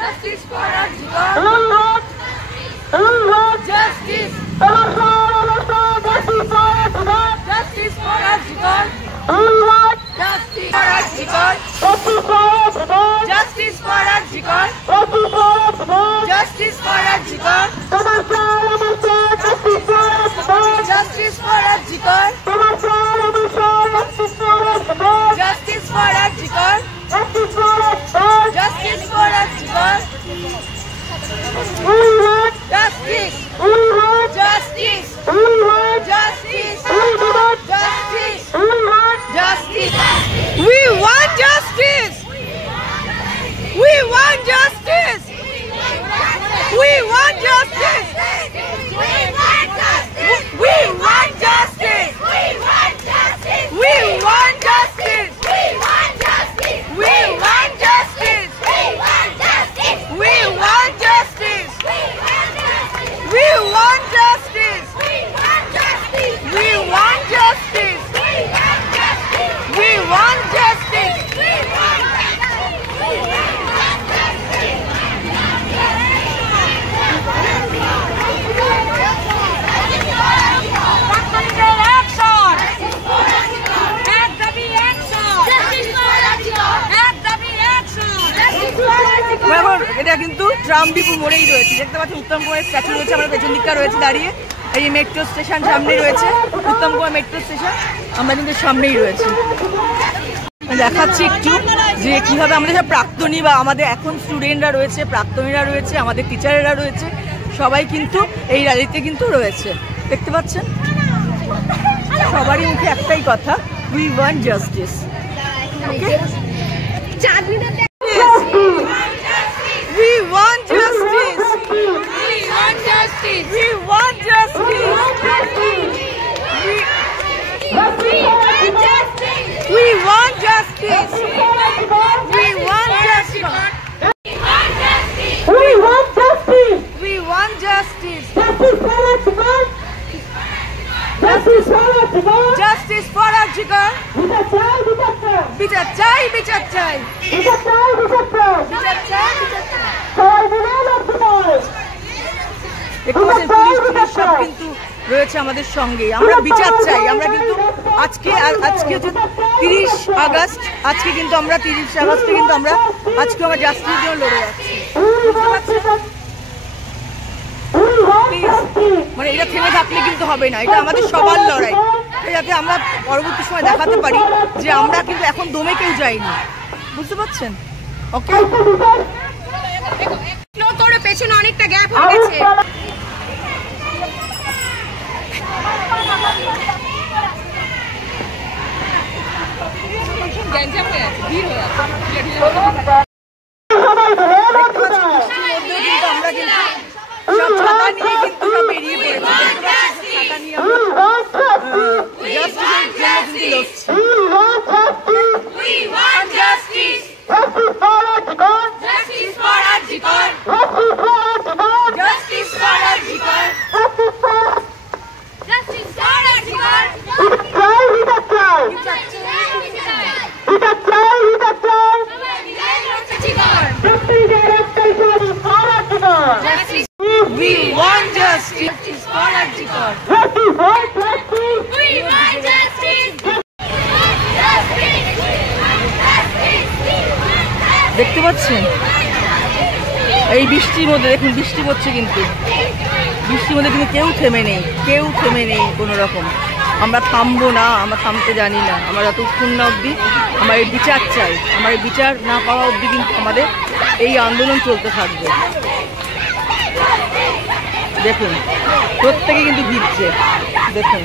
Justice for Arjikar. Justice. Justice for Arjikar. Justice for Arjikar. Justice for Arjikar. Justice for Arjikar. Justice for Arjikar. Justice for Arjikar. Justice for Arjikar. Justice. Justice. Justice. Justice. Justice. We want justice. We want justice. We want justice. We want justice. We want justice. We want justice. We want justice. We want justice. We want justice. We want justice. We want justice. We want justice. এটা কিন্তু tram depot মোড়েই রয়েছে, দেখতে পাচ্ছি উত্তম কুমারের স্ট্যাচু রয়েছে, আমরা পেছন দিকটা রয়েছে দাঁড়িয়ে। এই মেট্রো স্টেশন সামনে রয়েছে, উত্তম কুমার মেট্রো স্টেশন, আমরা কিন্তু সামনেই রয়েছি। দেখাচ্ছি একটু যে কিভাবে আমাদের সব প্রাক্তনী বা আমাদের এখন স্টুডেন্টরা রয়েছে, প্রাক্তনীরা রয়েছে, আমাদের টিচারেরা রয়েছে, সবাই কিন্তু এই র্যালিতে কিন্তু রয়েছে। দেখতে পাচ্ছেন সবারই মুখে একটাই কথা, we want justice. Okay, we want justice. We want justice. We want justice. We want justice. We want justice. We want justice. We want justice. Justice for Arjikar. বিচার চাই, বিচার চাই, বিচার চাই, বিচার চাই। সব কিন্তু রয়েছে আমাদের সঙ্গে, আমরা বিচার চাই। আমরা কিন্তু আজকে হচ্ছে 30 আগস্ট, আজকে কিন্তু আমরা 30 আগস্টে কিন্তু আমরা আজকে আমরা জাস্টিসের জন্য লড়ে যাচ্ছি। মানে এটা থেমে থাকলে কিন্তু হবে না, এটা আমাদের সবার লড়াই, যাতে আমরা পরবর্তী সময় দেখাতে পারি যে আমরা কিন্তু এখন দমে কেউ যাইনি। বুঝতে পারছেন? ওকে, তোর পেছনে অনেকটা গ্যাপ হয়ে গেছে। আমরা কিন্তু সব ছাতা নিয়ে কিন্তু সব বেরিয়ে পড়েছি, ছাতা নিয়ে We want justice for Arjikar. We want justice. দেখতে পাচ্ছেন এই বৃষ্টির মধ্যে, দেখুন বৃষ্টি পড়ছে কিন্তু বৃষ্টির মধ্যে কিন্তু কেউ থেমে নেই কোনো রকম। আমরা থামবো না, আমরা থামতে জানি না। আমরা যতক্ষণ না অবধি আমার এই বিচার চাই, আমার এই বিচার না পাওয়া অবধি কিন্তু আমাদের এই আন্দোলন চলতে থাকবে। দেখুন প্রত্যেকে কিন্তু ভিড়ছে, দেখুন